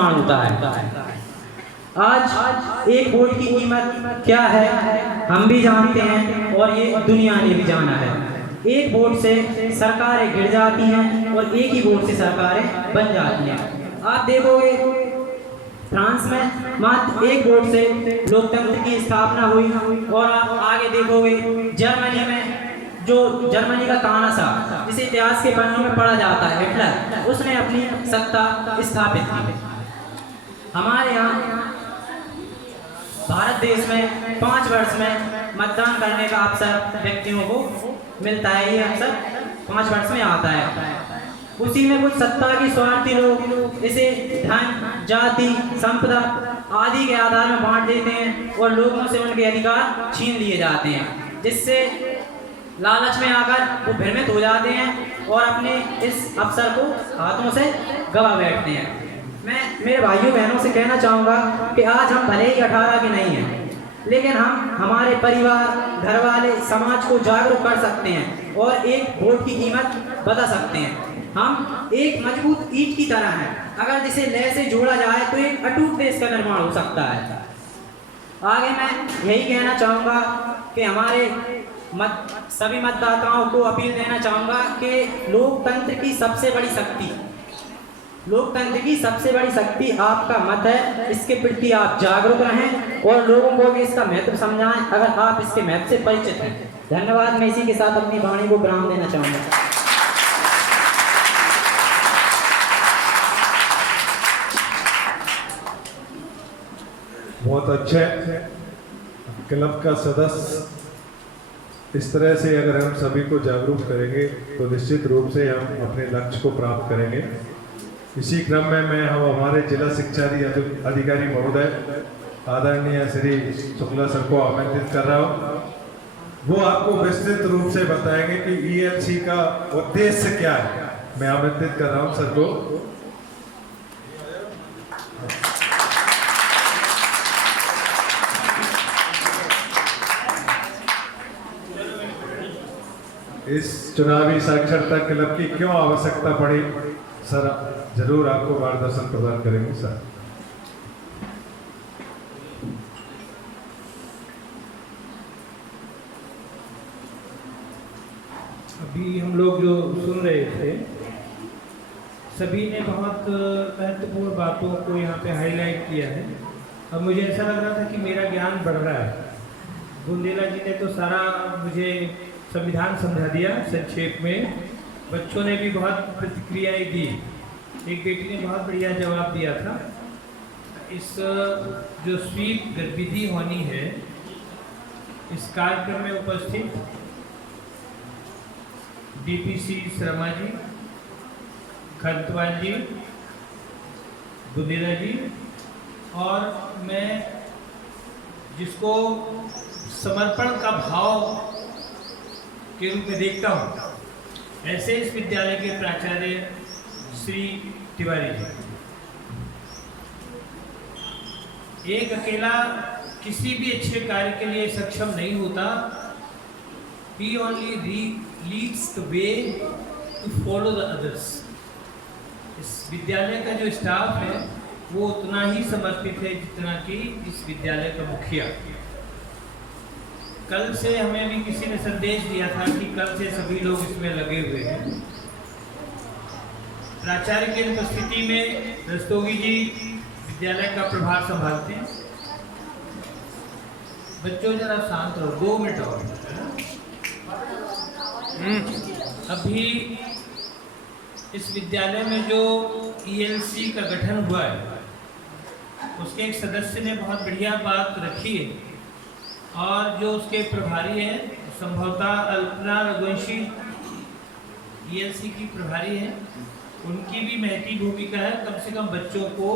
होता है। आज एक वोट की कीमत क्या है हम भी जानते हैं और ये दुनिया ने भी जाना है। एक वोट से सरकारें गिर जाती हैं और एक ही वोट से सरकारें बन जाती हैं। आप देखोगे फ्रांस में मात्र एक वोट से लोकतंत्र की स्थापना हुई और आप आगे देखोगे जर्मनी में जो जर्मनी का तानाशाह जिसे इतिहास के पन्नों में पढ़ा जाता है हिटलर, उसने अपनी सत्ता स्थापित की। हमारे यहाँ भारत देश में 5 वर्ष में मतदान करने का अवसर व्यक्तियों को मिलता है। ये अवसर 5 वर्ष में आता है। उसी में कुछ सत्ता की स्वार्थी लोग इसे धन, जाति, संपदा आदि के आधार में बांट देते हैं और लोगों से उनके अधिकार छीन लिए जाते हैं, जिससे लालच में आकर वो भ्रमित हो जाते हैं और अपने इस अवसर को हाथों से गवा बैठते हैं। मैं मेरे भाइयों बहनों से कहना चाहूँगा कि आज हम भले ही 18 के नहीं हैं, लेकिन हम हमारे परिवार, घर वाले, समाज को जागरूक कर सकते हैं और एक वोट की कीमत बता सकते हैं। हम एक मजबूत ईंट की तरह हैं, अगर जिसे लय से जोड़ा जाए तो एक अटूट देश का निर्माण हो सकता है। आगे मैं यही कहना चाहूँगा कि हमारे सभी मतदाताओं को अपील देना चाहूँगा कि लोकतंत्र की सबसे बड़ी शक्ति आपका मत है। इसके प्रति आप जागरूक रहें और लोगों को भी इसका महत्व समझाएं अगर आप इसके महत्व से परिचित हैं। धन्यवाद। मैं इसी के साथ अपनी वाणी को विराम देना चाहूँगा। बहुत अच्छे क्लब का सदस्य, इस तरह से अगर हम सभी को जागरूक करेंगे तो निश्चित रूप से हम अपने लक्ष्य को प्राप्त करेंगे। इसी क्रम में मैं हमारे जिला शिक्षा अधिकारी महोदय आदरणीय श्री शुक्ला सर को आमंत्रित कर रहा हूँ। वो आपको विस्तृत रूप से बताएंगे कि ईएलसी का उद्देश्य क्या है। मैं आमंत्रित कर रहा हूँ सर को। इस चुनावी साक्षरता क्लब की क्यों आवश्यकता पड़ी, सर जरूर आपको मार्गदर्शन प्रदान करेंगे। सर अभी हम लोग जो सुन रहे थे सभी ने बहुत महत्वपूर्ण बातों को यहाँ पे हाईलाइट किया है। अब मुझे ऐसा लग रहा था कि मेरा ज्ञान बढ़ रहा है। बुंदेला जी ने तो सारा मुझे संविधान समझा दिया संक्षेप में। बच्चों ने भी बहुत प्रतिक्रियाएं दी। एक बेटी ने बहुत बढ़िया जवाब दिया था। इस जो स्वीप गतिविधि होनी है, इस कार्यक्रम में उपस्थित डीपीसी शर्मा जी, खंतवाल जी, बुंदेला जी, और मैं जिसको समर्पण का भाव के रूप में देखता हूँ, ऐसे इस विद्यालय के प्राचार्य श्री तिवारी जी। एक अकेला किसी भी अच्छे कार्य के लिए सक्षम नहीं होता। He only leads the way to follow the others। इस विद्यालय का जो स्टाफ है वो उतना ही समर्पित है जितना कि इस विद्यालय का मुखिया। कल से हमें भी किसी ने संदेश दिया था कि कल से सभी लोग इसमें लगे हुए हैं। प्राचार्य की उपस्थिति में रस्तोगी जी विद्यालय का प्रभार संभालते हैं। बच्चों जरा शांत रहो, 2 मिनट और। अभी इस विद्यालय में जो ईएलसी का गठन हुआ है उसके एक सदस्य ने बहुत बढ़िया बात रखी है और जो उसके प्रभारी हैं संभवतः अल्पना रघुवंशी ईएलसी की प्रभारी हैं, उनकी भी महती भूमिका है। कम से कम बच्चों को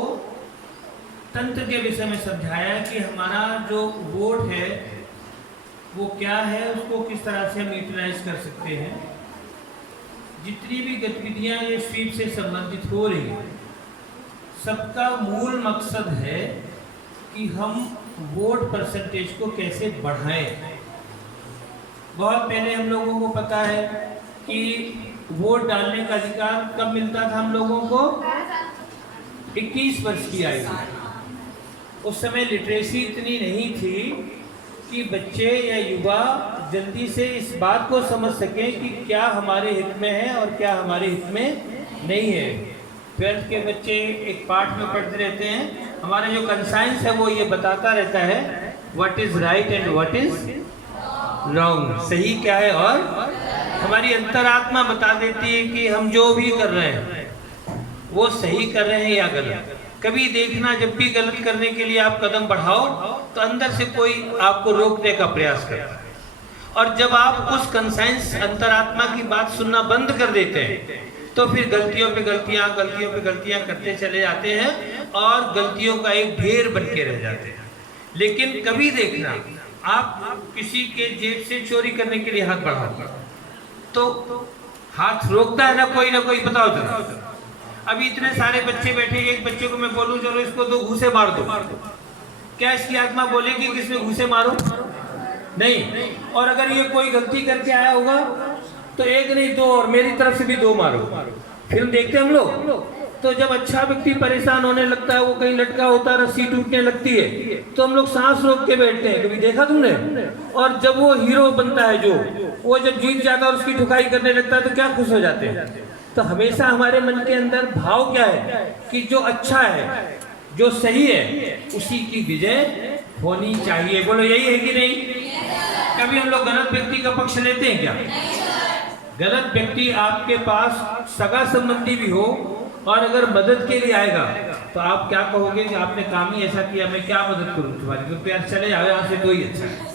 तंत्र के विषय में समझाया कि हमारा जो वोट है वो क्या है, उसको किस तरह से हम यूटिलाइज कर सकते हैं। जितनी भी गतिविधियां ये स्वीप से संबंधित हो रही हैं, सबका मूल मकसद है कि हम वोट परसेंटेज को कैसे बढ़ाएं। बहुत पहले हम लोगों को पता है कि वोट डालने का अधिकार कब मिलता था हम लोगों को, 21 वर्ष की आयु में। उस समय लिटरेसी इतनी नहीं थी कि बच्चे या युवा जल्दी से इस बात को समझ सकें कि क्या हमारे हित में है और क्या हमारे हित में नहीं है। 12th के बच्चे एक पाठ में पढ़ते रहते हैं, हमारा जो कंसाइंस है वो ये बताता रहता है what is right and what is wrong, सही क्या है और हमारी अंतरात्मा बता देती है कि हम जो भी कर रहे हैं वो सही कर रहे हैं या गलत। कभी देखना जब भी गलत करने के लिए आप कदम बढ़ाओ तो अंदर से कोई आपको रोकने का प्रयास करता है, और जब आप उस कंसाइंस अंतरात्मा की बात सुनना बंद कर देते हैं तो फिर गलतियों पे गलतियां करते चले जाते हैं और गलतियों का एक ढेर बन के रह जाते हैं। लेकिन कभी देखना आप किसी के जेब से चोरी करने के लिए हाथ बढ़ाओ तो हाथ रोकता है ना कोई, बताओ जरा। अभी इतने सारे बच्चे बैठे, एक बच्चे को मैं बोलूं चलो इसको 2 घूंसे मार दो, क्या इसकी आत्मा बोलेगी कि इसमें घूंसे मारो? नहीं। और अगर ये कोई गलती करके आया होगा तो 1 नहीं 2 और मेरी तरफ से भी 2 मारो। फिल्म देखते हम लोग, तो जब अच्छा व्यक्ति परेशान होने लगता है, वो कहीं लटका होता है, रस्सी टूटने लगती है, तो हम लोग सांस रोक के बैठते हैं। कभी देखा तुमने? और जब वो हीरो बनता है, वो जब जीत जाता है और उसकी ठुकाई करने लगता है तो क्या खुश हो जाते हैं। तो हमेशा हमारे मन के अंदर भाव क्या है कि जो अच्छा है, जो सही है, उसी की विजय होनी चाहिए। बोलो यही है कि नहीं? कभी हम लोग गलत व्यक्ति का पक्ष लेते हैं क्या? गलत व्यक्ति आपके पास सगा संबंधी भी हो और अगर मदद के लिए आएगा तो आप क्या कहोगे कि आपने काम ही ऐसा किया, मैं क्या मदद करूं तुम्हारी, तो प्यार चले जाओ यहाँ से, तो ही अच्छा है।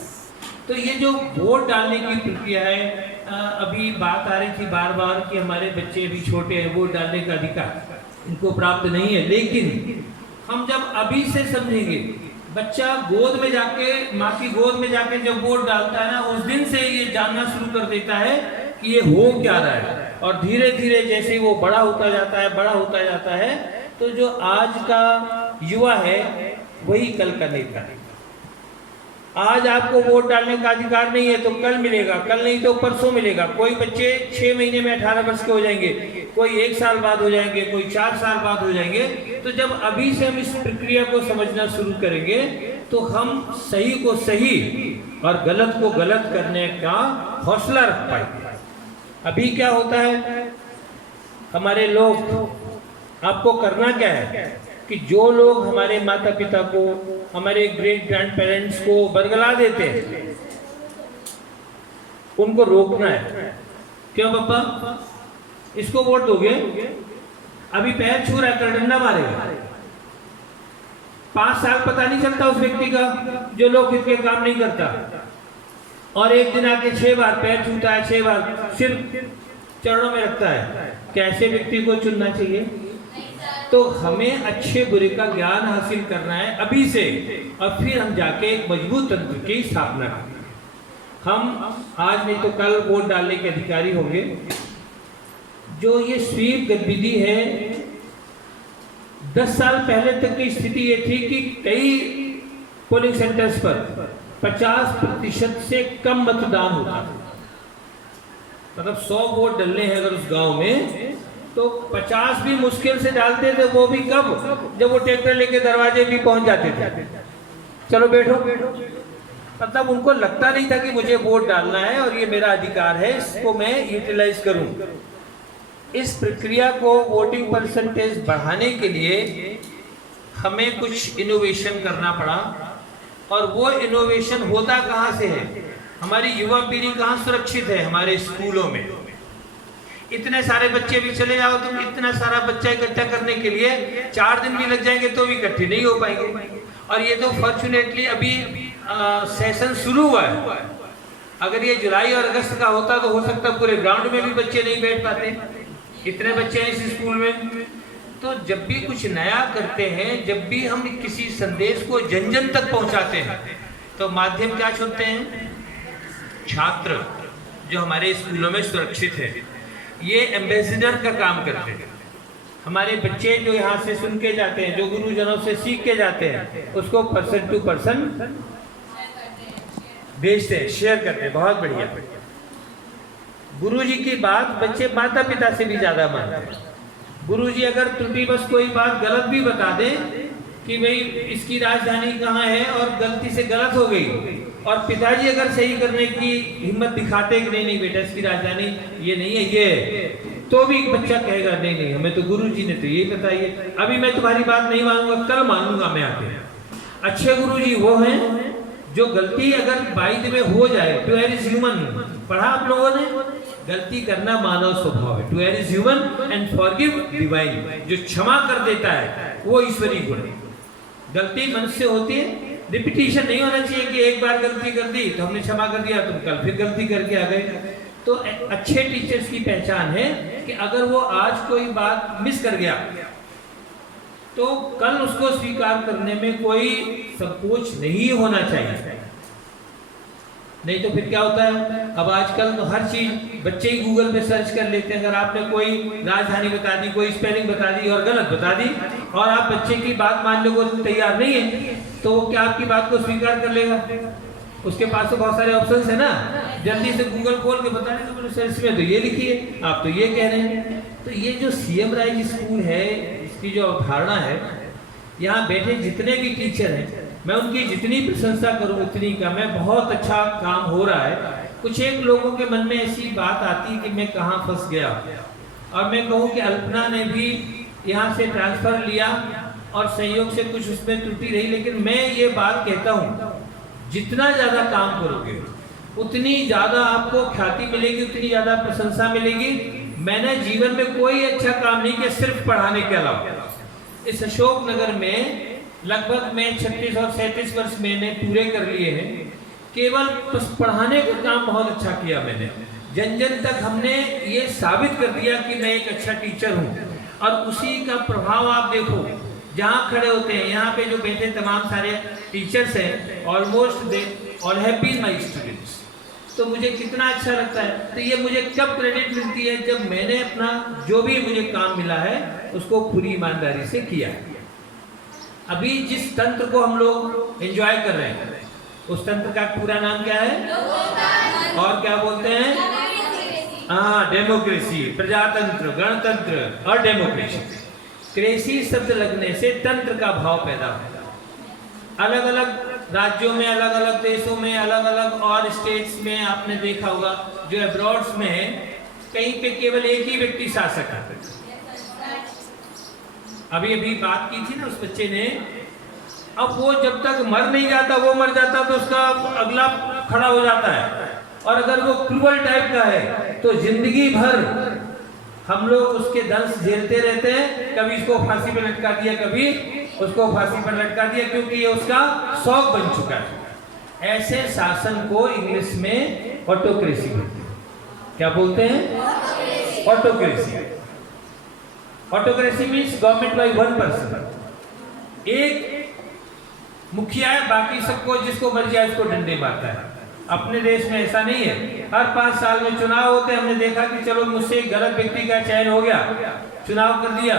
तो ये जो वोट डालने की प्रक्रिया है, अभी बात आ रही थी बार बार कि हमारे बच्चे अभी छोटे हैं, वोट डालने का अधिकार इनको प्राप्त नहीं है। लेकिन हम जब अभी से समझेंगे, बच्चा गोद में जाके, माँ की गोद में जाके जब वोट डालता है ना, उस दिन से ये जानना शुरू कर देता है कि ये हो क्या रहा है। और धीरे धीरे जैसे वो बड़ा होता जाता है, तो जो आज का युवा है वही कल का नेता है। आज आपको वोट डालने का अधिकार नहीं है तो कल मिलेगा, कल नहीं तो परसों मिलेगा। कोई बच्चे 6 महीने में 18 वर्ष के हो जाएंगे, कोई 1 साल बाद हो जाएंगे, कोई 4 साल बाद हो जाएंगे। तो जब अभी से हम इस प्रक्रिया को समझना शुरू करेंगे तो हम सही को सही और गलत को गलत करने का हौसला रख पाएंगे। अभी क्या होता है, हमारे लोग, आपको करना क्या है कि जो लोग हमारे माता पिता को, हमारे ग्रेट ग्रैंड पेरेंट्स को बरगला देते हैं, उनको रोकना है। क्यों पापा, इसको वोट दोगे? अभी पैर छू रहा है, कर डंडा मारेगा। 5 साल पता नहीं चलता उस व्यक्ति का जो लोग हित के काम नहीं करता, और एक दिन आके 6 बार पैर छूता है, 6 बार सिर चरणों में रखता है। कैसे व्यक्ति को चुनना चाहिए? तो हमें अच्छे बुरे का ज्ञान हासिल करना है अभी से, और फिर हम जाके एक मजबूत तंत्र की स्थापना करेंगे। हम आज नहीं तो कल वोट डालने के अधिकारी होंगे। जो ये स्वीप गतिविधि है, 10 साल पहले तक की स्थिति ये थी कि कई पोलिंग सेंटर्स पर 50% से कम मतदान होता है। मतलब 100 वोट डलने हैं अगर उस गांव में, तो 50 भी मुश्किल से डालते थे। वो भी कब? जब वो ट्रैक्टर लेके दरवाजे भी पहुंच जाते थे। चलो बैठो। मतलब उनको लगता नहीं था कि मुझे वोट डालना है और ये मेरा अधिकार है, इसको मैं यूटिलाइज करूं। इस प्रक्रिया को, वोटिंग परसेंटेज बढ़ाने के लिए हमें कुछ इनोवेशन करना पड़ा। और वो इनोवेशन होता कहाँ से है? हमारी युवा पीढ़ी कहाँ सुरक्षित है? हमारे स्कूलों में। इतने सारे बच्चे भी चले जाओ तुम, इतना सारा बच्चा इकट्ठा करने के लिए 4 दिन भी लग जाएंगे तो भी इकट्ठे नहीं हो पाएंगे। और ये तो फॉर्चुनेटली अभी सेशन शुरू हुआ है। अगर ये जुलाई और अगस्त का होता तो हो सकता पूरे ग्राउंड में भी बच्चे नहीं बैठ पाते, इतने बच्चे हैं इस स्कूल में। तो जब भी कुछ नया करते हैं, जब भी हम किसी संदेश को जन जन तक पहुंचाते हैं, तो माध्यम क्या चुनते हैं? छात्र जो हमारे स्कूलों में सुरक्षित है, ये एम्बेसडर का काम करते हैं। हमारे बच्चे जो यहाँ से सुन के जाते हैं, जो गुरुजनों से सीख के जाते हैं, उसको पर्सन टू पर्सन भेजते हैं, शेयर करते हैं। बहुत बढ़िया। गुरु जी की बात बच्चे माता पिता से भी ज्यादा मानते हैं। गुरुजी अगर त्रुटि बस कोई बात गलत भी बता दें कि भाई इसकी राजधानी कहाँ है और गलती से गलत हो गई, और पिताजी अगर सही करने की हिम्मत दिखाते कि नहीं नहीं बेटा इसकी राजधानी ये नहीं है ये है, तो भी बच्चा कहेगा नहीं नहीं हमें तो गुरुजी ने तो ये बताइए, अभी मैं तुम्हारी बात नहीं मानूंगा, कल मानूंगा मैं आके। अच्छे गुरुजी वो हैं जो गलती अगर बाई में हो जाए, टू एयर इज ह्यूमन, पढ़ा आप लोगों ने, गलती करना मानव स्वभाव है, to err is human and forgive divine, जो क्षमा कर देता है वो ईश्वरीय गुण है। गलती मनुष्य होती है, रिपीटिशन नहीं होना चाहिए कि एक बार गलती कर दी तो हमने क्षमा कर दिया, तुम कल फिर गलती करके आ गए। तो अच्छे टीचर्स की पहचान है कि अगर वो आज कोई बात मिस कर गया तो कल उसको स्वीकार करने में कोई संकोच नहीं होना चाहिए, नहीं तो फिर क्या होता है, अब आजकल तो हर चीज बच्चे ही गूगल पे सर्च कर लेते हैं। अगर आपने कोई राजधानी बता दी, कोई स्पेलिंग बता दी और गलत बता दी और आप बच्चे की बात मानने को तैयार नहीं है, तो वो क्या आपकी बात को स्वीकार कर लेगा? उसके पास तो बहुत सारे ऑप्शंस है ना, जल्दी से गूगल खोल के बताने तो बोले सर इसमें तो ये लिखी है, आप तो ये कह रहे हैं। तो ये जो सीएम राय स्कूल है, इसकी जो अवधारणा है, यहाँ बैठे जितने भी टीचर हैं मैं उनकी जितनी प्रशंसा करूं उतनी कम है, बहुत अच्छा काम हो रहा है। कुछ एक लोगों के मन में ऐसी बात आती है कि मैं कहाँ फंस गया, और मैं कहूँ कि अल्पना ने भी यहाँ से ट्रांसफर लिया और संयोग से कुछ उसमें त्रुटि रही, लेकिन मैं ये बात कहता हूँ जितना ज़्यादा काम करोगे उतनी ज़्यादा आपको ख्याति मिलेगी, उतनी ज़्यादा प्रशंसा मिलेगी। मैंने जीवन में कोई अच्छा काम नहीं किया सिर्फ पढ़ाने के अलावा। इस अशोक नगर में लगभग मैं 36 और 37 वर्ष मैंने पूरे कर लिए हैं, केवल पढ़ाने का काम बहुत अच्छा किया मैंने। जन जन तक हमने ये साबित कर दिया कि मैं एक अच्छा टीचर हूँ, और उसी का प्रभाव आप देखो जहाँ खड़े होते हैं, यहाँ पे जो बैठे तमाम सारे टीचर्स हैं, almost they all have been my students. तो मुझे कितना अच्छा लगता है। तो ये मुझे कब क्रेडिट मिलती है, जब मैंने अपना जो भी मुझे काम मिला है उसको पूरी ईमानदारी से किया। अभी जिस तंत्र को हम लोग एंजॉय कर रहे हैं उस तंत्र का पूरा नाम क्या है और क्या बोलते हैं? हाँ, डेमोक्रेसी, प्रजातंत्र, गणतंत्र और डेमोक्रेसी। क्रेसी शब्द लगने से तंत्र का भाव पैदा होता है। अलग अलग राज्यों में, अलग अलग देशों में, अलग अलग और स्टेट्स में आपने देखा होगा, जो अब्रॉड्स में है, कहीं पे केवल एक ही व्यक्ति शासक है। अभी अभी बात की थी ना उस बच्चे ने, अब वो जब तक मर नहीं जाता, वो मर जाता तो उसका अगला खड़ा हो जाता है, और अगर वो क्रूअल टाइप का है तो जिंदगी भर हम लोग उसके दंश झेलते रहते हैं। कभी इसको फांसी पर लटका दिया, कभी उसको फांसी पर लटका दिया, क्योंकि ये उसका शौक बन चुका है। ऐसे शासन को इंग्लिश में ऑटोक्रेसी बोलते हैं। क्या बोलते हैं? Autocracy. Autocracy means government by one person. एक मुखिया है, बाकी सबको जिसको मर्जी आए उसको डंडे मारता है। अपने देश में ऐसा नहीं है। हर 5 साल में चुनाव होते हैं। हमने देखा कि चलो मुझसे एक गलत व्यक्ति का चयन हो गया, चुनाव कर दिया,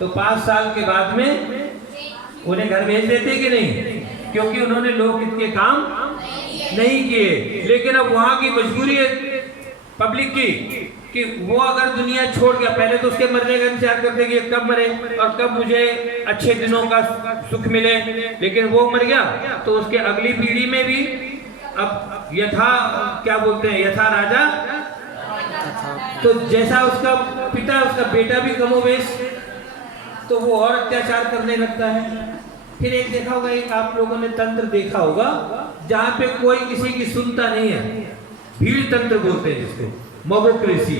तो 5 साल के बाद में उन्हें घर भेज देते कि नहीं, क्योंकि उन्होंने लोकहित के काम नहीं किए। लेकिन अब वहां की मजबूरी है पब्लिक की कि वो अगर दुनिया छोड़ गया, पहले तो उसके मरने का इंतजार करते कि कब मरे और कब मुझे अच्छे दिनों का सुख मिले, लेकिन वो मर गया तो उसके अगली पीढ़ी में भी अब यथा क्या बोलते हैं, यथा राजा, तो जैसा उसका पिता उसका बेटा भी कमोबेश, तो वो और अत्याचार करने लगता है। फिर एक देखा होगा, एक आप लोगों ने तंत्र देखा होगा जहां पे कोई किसी की सुनता नहीं है, भीड़ तंत्र बोलते हैं जिसको, मोबोक्रेसी।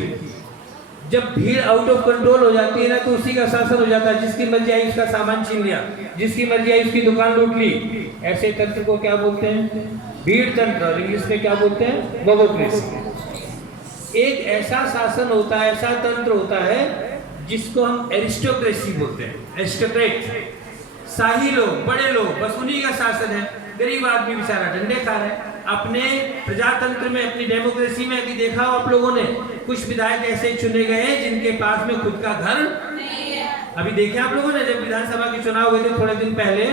जब भीड़ आउट ऑफ कंट्रोल हो जाती है ना, तो उसी का शासन हो जाता है। जिसकी मर्जी आई उसका सामान छीन लिया, जिसकी मर्जी आई उसकी दुकान लूट ली। ऐसे तंत्र को क्या बोलते हैं? भीड़ तंत्र, और इंग्लिश में क्या बोलते हैं? मोबोक्रेसी। एक ऐसा शासन होता है, ऐसा तंत्र होता है जिसको हम एरिस्टोक्रेसी बोलते हैं। एरिस्टोक्रेट, शाही लोग, बड़े लोग, बस उन्हीं का शासन है। गरीब आदमी बेचारा डंडे खा रहा है। अपने प्रजातंत्र में, अपनी डेमोक्रेसी में अभी देखा हो आप लोगों ने, कुछ विधायक ऐसे चुने गए हैं जिनके पास में खुद का घर नहीं है। अभी देखे आप लोगों ने, जब विधानसभा के चुनाव हुए थे थोड़े दिन पहले,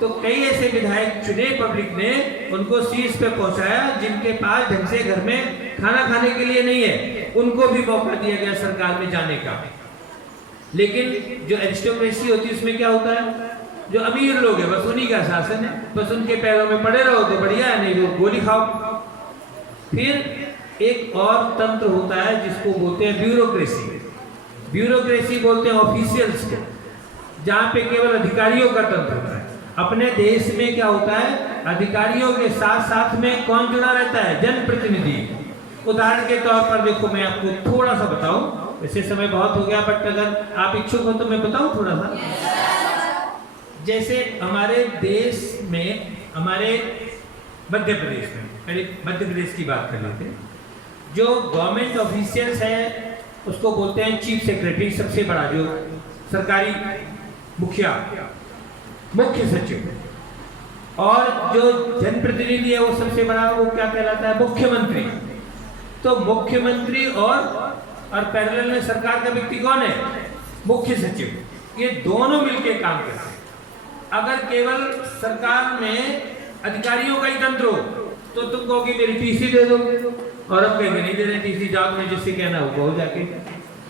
तो कई ऐसे विधायक चुने पब्लिक ने, उनको शीर्ष पे पहुंचाया जिनके पास ढंग से घर में खाना खाने के लिए नहीं है, उनको भी मौका दिया गया सरकार में जाने का। लेकिन जो एरिस्टोक्रेसी होती है उसमें क्या होता है, जो अमीर लोग हैं बस उन्हीं का शासन है, बस उनके पैरों में पड़े रहो तो बढ़िया है, नहीं तो गोली खाओ। फिर एक और तंत्र होता है जिसको बोलते हैं ब्यूरोक्रेसी। ब्यूरोक्रेसी बोलते हैं ऑफिशियल्स को, जहाँ पे केवल अधिकारियों का तंत्र होता है। अपने देश में क्या होता है, अधिकारियों के साथ साथ में कौन जुड़ा रहता है, जनप्रतिनिधि। उदाहरण के तौर पर देखो, मैं आपको थोड़ा सा बताऊं, वैसे समय बहुत हो गया बट अगर आप इच्छुक हो तो मैं बताऊं थोड़ा सा। जैसे हमारे देश में, हमारे मध्य प्रदेश में, पहले मध्य प्रदेश की बात कर लेते हैं, जो गवर्नमेंट ऑफिशियल्स है उसको बोलते हैं चीफ सेक्रेटरी, सबसे बड़ा जो सरकारी मुखिया, मुख्य सचिव। और जो जनप्रतिनिधि है वो सबसे बड़ा, वो क्या कहलाता है, मुख्यमंत्री। तो मुख्यमंत्री और पैरेलल में सरकार का व्यक्ति कौन है, मुख्य सचिव। ये दोनों मिलकर काम करते हैं। अगर केवल सरकार में अधिकारियों का ही तंत्र हो तो तुम कहोगे मेरी टीसी दे दो, और अब कहेंगे नहीं दे रहे टीसी, जाओ तुम्हें जिससे कहना होगा हो जाके।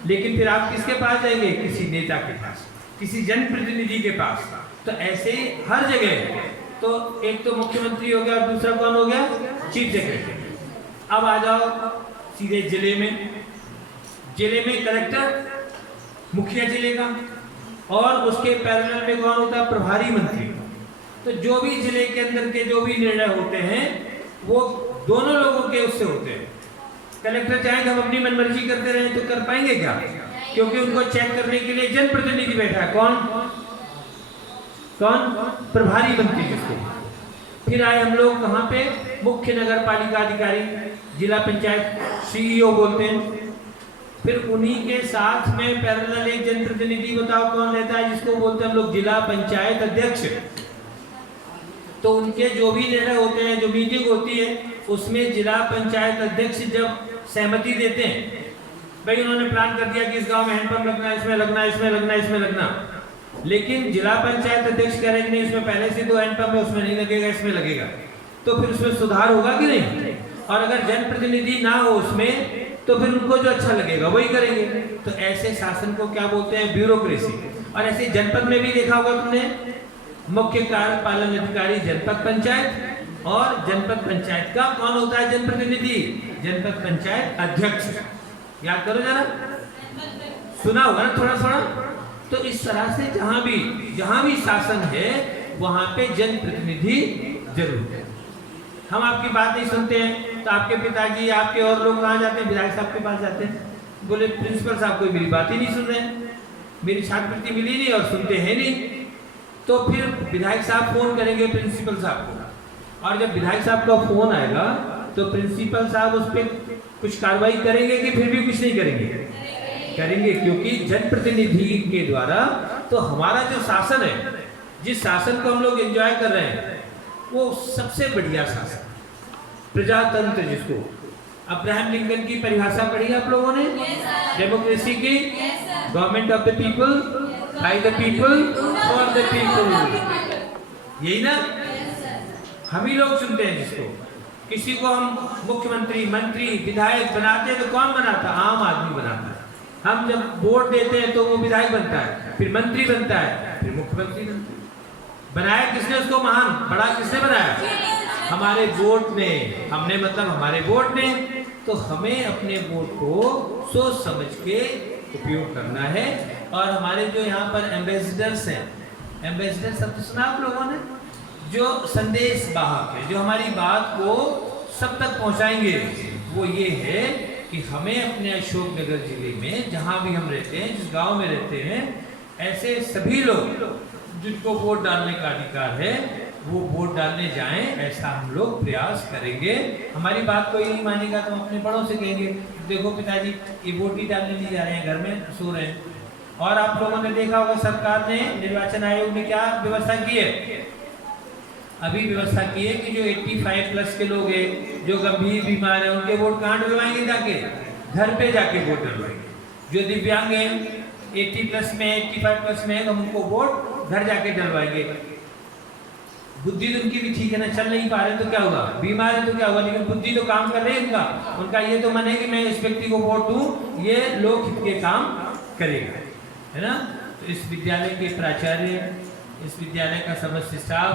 लेकिन फिर आप किसके पास जाएंगे, किसी नेता के पास, किसी जनप्रतिनिधि के पास। तो ऐसे ही हर जगह, तो एक तो मुख्यमंत्री हो गया और दूसरा कौन हो गया, चीफ सेक्रेटरी। अब आ जाओ सीधे जिले में। जिले में कलेक्टर, मुखिया जिले का, और उसके पैरेलल में कौन होता है, प्रभारी मंत्री। तो जो भी जिले के अंदर के जो भी निर्णय होते हैं वो दोनों लोगों के उससे होते हैं। कलेक्टर चाहेंगे हम अपनी मनमर्जी करते रहे तो कर पाएंगे क्या, क्योंकि उनको चेक करने के लिए जनप्रतिनिधि बैठा है। कौन कौन, प्रभारी मंत्री जिसको। फिर आए हम लोग कहाँ पे, मुख्य नगर पालिका अधिकारी, जिला पंचायत सीईओ बोलते हैं। फिर उन्हीं के साथ में पैरेलल एक जनप्रतिनिधि, बताओ कौन रहता है, जिसको बोलते हैं हम लोग जिला पंचायत अध्यक्ष। तो उनके जो भी निर्णय होते हैं, जो मीटिंग होती है, उसमें जिला पंचायत अध्यक्ष जब सहमति देते हैं, भाई उन्होंने प्लान कर दिया कि इस गांव में हैंडपंप लगना, इसमें लगना, इसमें लगना, इसमें लगना, लेकिन जिला पंचायत अध्यक्ष कह रहे हैं नहीं, इसमें पहले से 2 हैंडपंप है, उसमें नहीं लगेगा, इसमें लगेगा, तो फिर उसमें सुधार होगा कि नहीं। और अगर जनप्रतिनिधि ना हो उसमें तो फिर उनको जो अच्छा लगेगा वही करेंगे। तो ऐसे शासन को क्या बोलते हैं, ब्यूरोक्रेसी। और ऐसे जनपद में भी देखा होगा तुमने, मुख्य कार्यपालन अधिकारी जनपद पंचायत, और जनपद पंचायत का कौन होता है, जनप्रतिनिधि, जनपद पंचायत अध्यक्ष। याद करो जरा, सुना होगा ना थोड़ा थोड़ा। तो इस तरह से जहां भी शासन है वहां पे जनप्रतिनिधि जरूर है। हम आपकी बात नहीं सुनते हैं तो आपके पिताजी, आपके और लोग कहाँ जाते हैं, विधायक साहब के पास जाते हैं, बोले प्रिंसिपल साहब कोई मेरी बात ही नहीं सुन रहे हैं, मेरी छात्रवृत्ति मिली नहीं और सुनते हैं नहीं। तो फिर विधायक साहब फोन करेंगे प्रिंसिपल साहब को, और जब विधायक साहब का फोन आएगा तो प्रिंसिपल साहब उस पर कुछ कार्रवाई करेंगे कि फिर भी कुछ नहीं करेंगे, करेंगे, क्योंकि जनप्रतिनिधि के द्वारा तो हमारा जो शासन है, जिस शासन को हम लोग एंजॉय कर रहे हैं, वो सबसे बढ़िया शासन, प्रजातंत्र, जिसको अब्राहम लिंकन की परिभाषा पढ़ी आप लोगों ने, डेमोक्रेसी की, government of the people, by the people, for the people, यही ना। हम ही लोग सुनते हैं जिसको, किसी को हम मुख्यमंत्री, मंत्री, विधायक बनाते हैं तो कौन बनाता, आम आदमी बनाता है। हम जब वोट देते हैं तो वो विधायक बनता है, फिर मंत्री बनता है, फिर मुख्यमंत्री बनता है। बनाया किसने उसको, महान बड़ा किसने बनाया, हमारे वोट ने। हमने मतलब हमारे वोट ने। तो हमें अपने वोट को सोच समझ के उपयोग करना है। और हमारे जो यहाँ पर एम्बेसडर्स हैं, एम्बेसडर शब्द सुना आप लोगों ने, जो संदेश वाहक है, जो हमारी बात को सब तक पहुँचाएंगे, वो ये है कि हमें अपने अशोकनगर जिले में जहाँ भी हम रहते हैं, जिस गांव में रहते हैं, ऐसे सभी लोग जिनको वोट डालने का अधिकार है वो वोट डालने जाएं, ऐसा हम लोग प्रयास करेंगे। हमारी बात कोई नहीं मानेगा तो हम अपने बड़ों से कहेंगे, देखो पिताजी ये वोट ही डालने नहीं जा रहे हैं, घर में सो रहे हैं। और आप लोगों ने देखा होगा सरकार ने, निर्वाचन आयोग ने क्या व्यवस्था की है, अभी व्यवस्था की है कि जो 85 प्लस के लोग हैं, जो गंभीर बीमार है, उनके वोट कहाँ डलवाएंगे, जाके घर पे जाके वोट डलवाएंगे। जो दिव्यांग है 80 प्लस में, 85 प्लस में, हम उनको वोट घर जाके डलवाएंगे। बुद्धि तो उनकी भी ठीक है ना, चल नहीं पा रहे तो क्या होगा, बीमार है तो क्या होगा, लेकिन बुद्धि तो काम कर रही है उनका ये तो मन है कि मैं इस व्यक्ति को वोट दूं, ये लोक हित के काम करेगा, है ना। तो इस विद्यालय के प्राचार्य, इस विद्यालय का समस्त स्टाफ,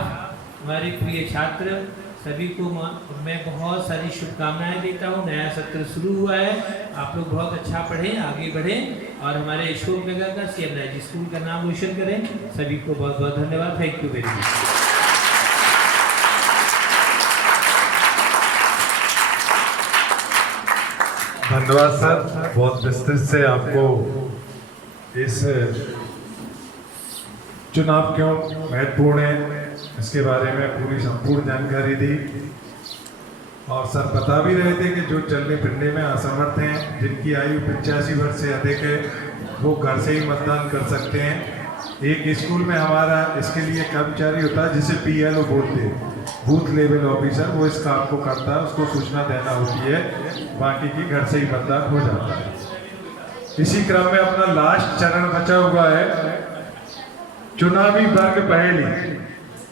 हमारे प्रिय छात्र सभी को मैं बहुत सारी शुभकामनाएं देता हूँ। नया सत्र शुरू हुआ है, आप लोग बहुत अच्छा पढ़ें, आगे बढ़ें और हमारे अशोक नगर का CM राय स्कूल का नाम रोशन करें। सभी को बहुत बहुत धन्यवाद। Thank you very much. धन्यवाद सर, बहुत विस्तृत से आपको इस चुनाव क्यों महत्वपूर्ण है इसके बारे में पूरी संपूर्ण जानकारी दी। और सर बता भी रहे थे कि जो चलने फिरने में असमर्थ हैं, जिनकी आयु 85 वर्ष से अधिक है, वो घर से ही मतदान कर सकते हैं। एक स्कूल में हमारा इसके लिए कर्मचारी होता है जिसे PLO बोलते हैं, बूथ लेवल ऑफिसर, वो इस काम को करता है, उसको सूचना देना होती है, बाकी की घर से ही मतदान हो जाता है। इसी क्रम में अपना लास्ट चरण बचा हुआ है, चुनावी वर्ग पहली।